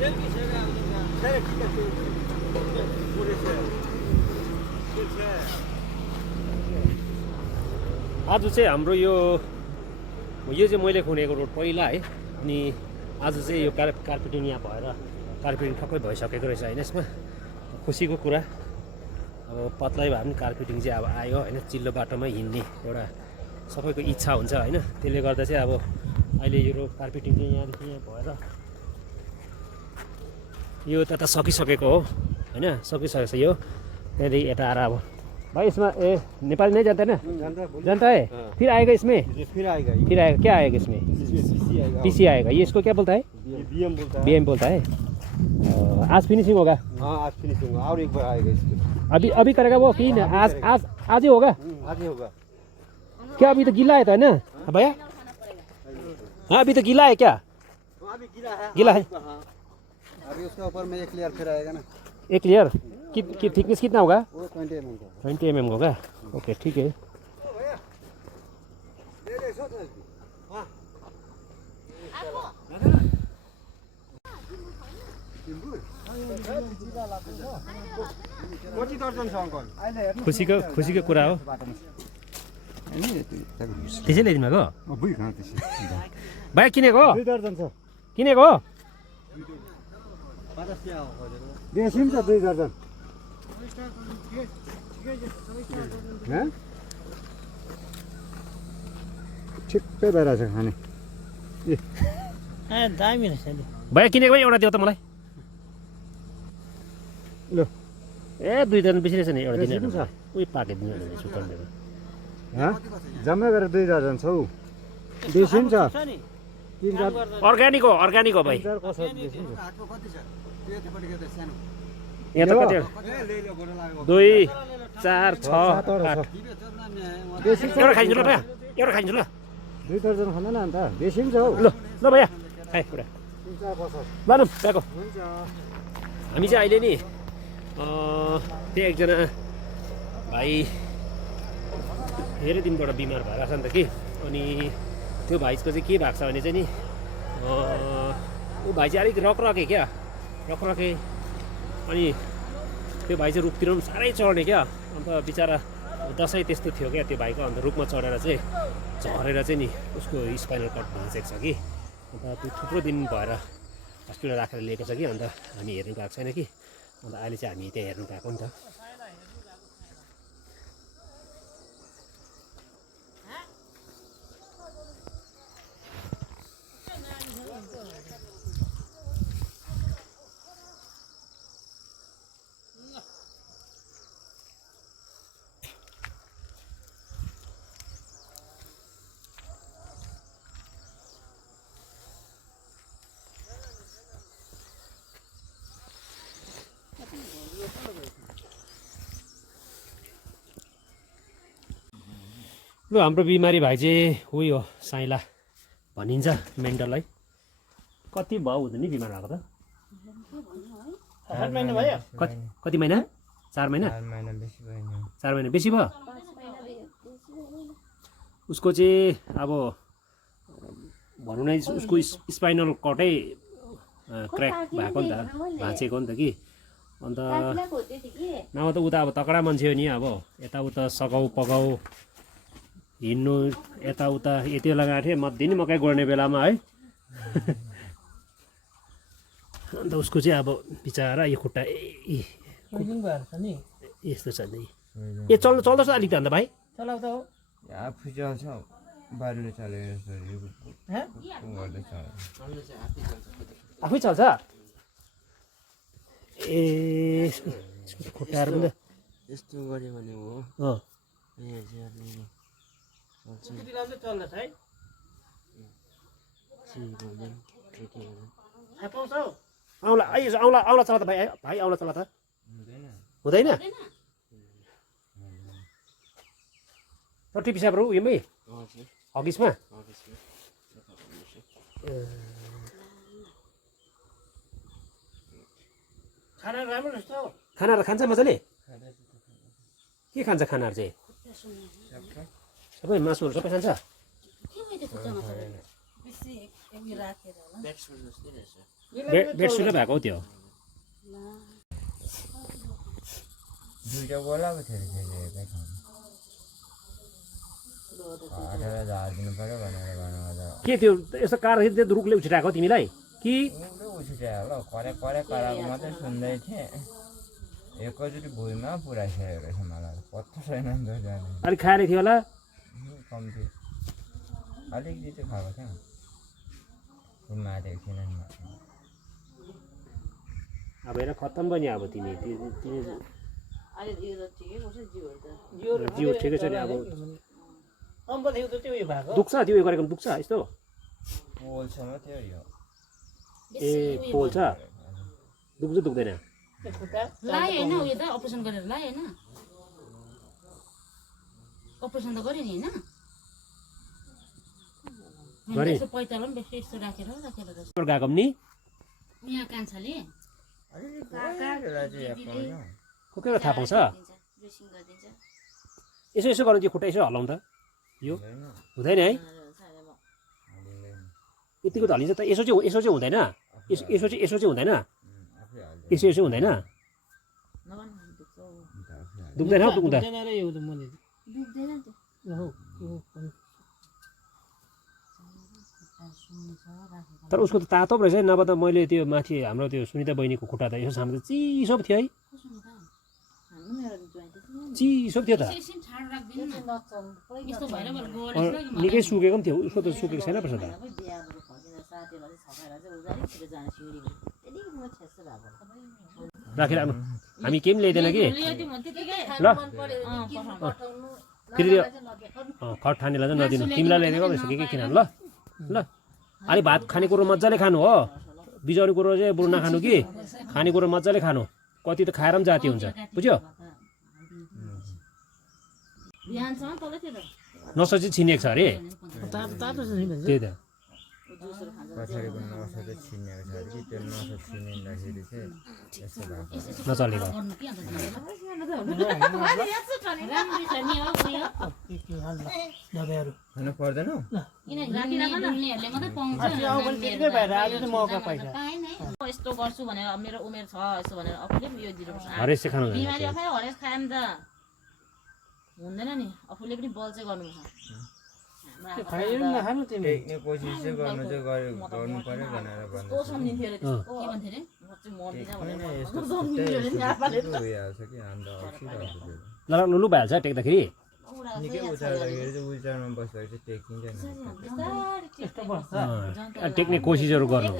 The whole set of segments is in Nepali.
आज चाहिँ हाम्रो यो चाहिँ मैले खुनेको रोड पहिला है अनि आज चाहिँ यो कार्पेटिङ यहाँ भएर कार्पेटिङ ठक्कै भइसकेको रहेछ होइन यसमा खुसीको कुरा अब पत्लै भए पनि कार्पेटिङ चाहिँ अब आयो होइन चिल्लो बाटोमा हिँड्ने एउटा सबैको इच्छा हुन्छ होइन त्यसले गर्दा चाहिँ अब अहिले यो रोड कार्पेटिङ चाहिँ यहाँदेखि यहाँ भएर यो त सकिसकेको हो होइन सकिसकेको छ यो त्यहाँदेखि यता आएर अब भाई इसमें नेपाली नहीं जानता ना जानता है फिर आएगा इसमें फिर आएगा क्या आएगा इसमें पीसी आएगा ये इसको क्या बोलता है बीएम बोलता है आज फिनिशिंग होगा हाँ आज फिनिशिंग होगा और एक बार आएगा इसमें अभी करेगा वो कि आज ही होगा आज ही होगा क्या अभी तो गीला है तो है ना भैया हाँ अभी तो गीला है क्या अभी गीला है अभी उसके ऊपर में एक लेयर फिर आएगा ना एक लेयर की थिकनेस कितना होगा वो 20 mm का 20 mm होगा ओके ठीक है खुसीको कुरा हो त्यसै ल्याइदिनु भएको भाइ किनेको किनेको बेसी पनि छ 2 दर्जन ठिक्कै भइरहेछ खाने दामी रहेछ नि भाइ किनेको भाइ एउटा देऊ त मलाई ल ए 2 दर्जन बेसी रहेछ नि एउटा दिनु छ उही पाकिदिनु भने सुताउनु जम्मै गरेर 2 दर्जन छौ बेसी पनि छ 3-4 अर्ग्यानिक हो भाइ यहाँ त कति 2 4 6 8 एउटा खाइदिन्छु ल भैया एउटा खाइदिन्छु ल 2 दर्जन खाँदैन अन्त बेसी पनि छ हौ ल भैया खाइ पुरा 3-4 ल न ब्याको हामी चाहिँ अहिले नि त्यहाँ एकजना भाइ धेरै दिनबाट बिमार भएर छ नि त कि अनि त्यो भाइको चाहिँ के भएको छ भने चाहिँ नि ऊ भाइ चाहिँ अलिक रकरके क्या रकरके अनि त्यो भाइ चाहिँ रुखतिर पनि साह्रै चढ्ने क्या अन्त बिचरा दसैँ त्यस्तो थियो क्या त्यो भाइको अन्त रुखमा चढेर चाहिँ झरेर चाहिँ नि उसको स्पाइनल कट भाँचेको छ कि अन्त त्यो थुप्रो दिन भएर हस्पिटल राखेर लिएको छ कि अन्त हामी हेर्नु पाएको छैन कि अन्त अहिले चाहिँ हामी त्यहाँ हेर्नु पाएको नि त ल हाम्रो बिमारी भाइ चाहिँ उही हो साइला भनिन्छ मेन्टललाई कति भयो हुँदैन नि बिमार भएको त कति महिना 4 महिना 4 महिना बेसी भयो उसको चाहिँ अब भनौँ न उसको स्पाइनल कटै क्र्याक भएको नि त भाँचेको नि त कि अन्त नभए त उता अब तकडा मान्छे हो नि अब यताउता सघाउ पगाउ हिँड्नु यताउता यति बेला गएको थिएँ मध्य नि मकै गोड्ने बेलामा है अन्त उसको चाहिँ अब बिचरा यो खुट्टा यस्तो छ नि ए चल्दछ अलिक त अन्त भाइ चलाउँदा हो आफू चल्छ बारीले चलेर आफै चल्छ ए खुट्टाहरू पनि यस्तो गऱ्यो भने हो चल्दैछ है औला औला चला त भाइ औला चला त हुँदैन रटी पिसाबहरू उयोमै हगिसमा खाना राम्रो रहेछ हौ खानाहरू खान्छ मजाले के खान्छ खानाहरू चाहिँ सबै मासुहरू सबै खान्छ बेडसुट जस्तै रहेछ बेडसुटै भएको हो त्यो दुईटा बोलाएको थियो फेरि एकै ठाउँमा हटेर झारिदिनु पऱ्यो भनेर भन्नु के त्यो यस्तो कार त्यो रुखले उछिटाएको हो तिमीलाई कि उसले उछिट्यायो होला करे करे कराएको मात्रै सुन्दै थिएँ एकैचोटि भुइँमा पुऱ्याइसकेको रहेछ मलाई पत्तो छैन नि त जाने अलिक खाएर थियो होला कम्ती अलिकति चाहिँ खाएको थियो मारेको थिएन नि अब हेर खत्तम भयो नि अब तिमी जिउ ठिकै छ नि अब अम्बोदेखि त त्यो उयो भएको दुख्छ त्यो उयो गरेको दुख्छ यस्तो पोलसम्म थियो यो ए पोल छ दुख्छ दुख्दैन त्यो खुट्टा लायो होइन उयो त अपरेसन गरेर लायो होइन अपरेसन त गर्यो नि होइन गरे यसो पैतालो पनि बेसी यस्तो राखेर गएको नि यहाँ कान्छाले कोही थाहा पाउँछ यसो यसो गर्नु त्यो खुट्टा यसो हलाउँ त यो हुँदैन है यतिको त हलिन्छ त यसो चाहिँ हुँदैन यसो चाहिँ हुँदैन यसो हुँदैन दुख्दैन हौ दुख्दा दुख्दैन रे यो त मैले हो तर उसको त तातो पो रहेछ है नभए त मैले त्यो माथि हाम्रो त्यो सुनिता बहिनीको खुट्टा त यसो सामने त चिसो पो थियो है चिसो पो थियो त यस्तो भएर निकै सुकेको पनि थियो उसको त सुकेको छैन पर्छ त राखेर अब हामी केही पनि ल्याइदिएन कि ल फेरि त्यो खट ठानेलाई चाहिँ नदिनु तिमीलाई ल्याइदिएको रहेछ के किन ल ल अनि भात खानेकुरो मजाले खानु हो बिजाउने कुरो चाहिँ बरु नखानु कि खानेकुरो मजाले खानु कति त खाएर पनि जाति हुन्छ बुझ्यो नसा चाहिँ छिनिएको छ अरे तातो छ नि त्यही त पछाडिको नसा चाहिँ छिनेको छ कि त्यो नसा छिनिँदाखेरि चाहिँ यस्तो भएको नचलेको दबाईहरू खानु पर्दैन यस्तो गर्छु भनेर मेरो उमेर छ यस्तो भनेर आफूले पनि यो दिनुपर्छ हरेस चाहिँ खानु बिमारी आफै हरेस खायो नि त हुँदैन नि आफूले पनि बल चाहिँ गर्नुपर्छ नखानु तिमी टेक्ने कोसिस चाहिँ गर्नु पऱ्यो भनेर भन्नु सम्झिन्थ्यो अरे त्यसको के भन्थ्यो अरे म चाहिँ मर्दिनँ भनेर उयोहाल्छ कि अन्त अप्ठ्यारो ल लु भइहाल्छ टेक्दाखेरि निकै उचाल्दाखेरि चाहिँ विचारमा बस्दाखेरि चाहिँ टेकिन्छ नि टेक्ने कोसिसहरू गर्नु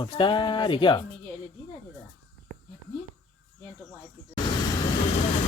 बिस्तारै क्या मिडियाले दिइरहेको थियो त हेप्ने गान्तोकमा आइपुग्छ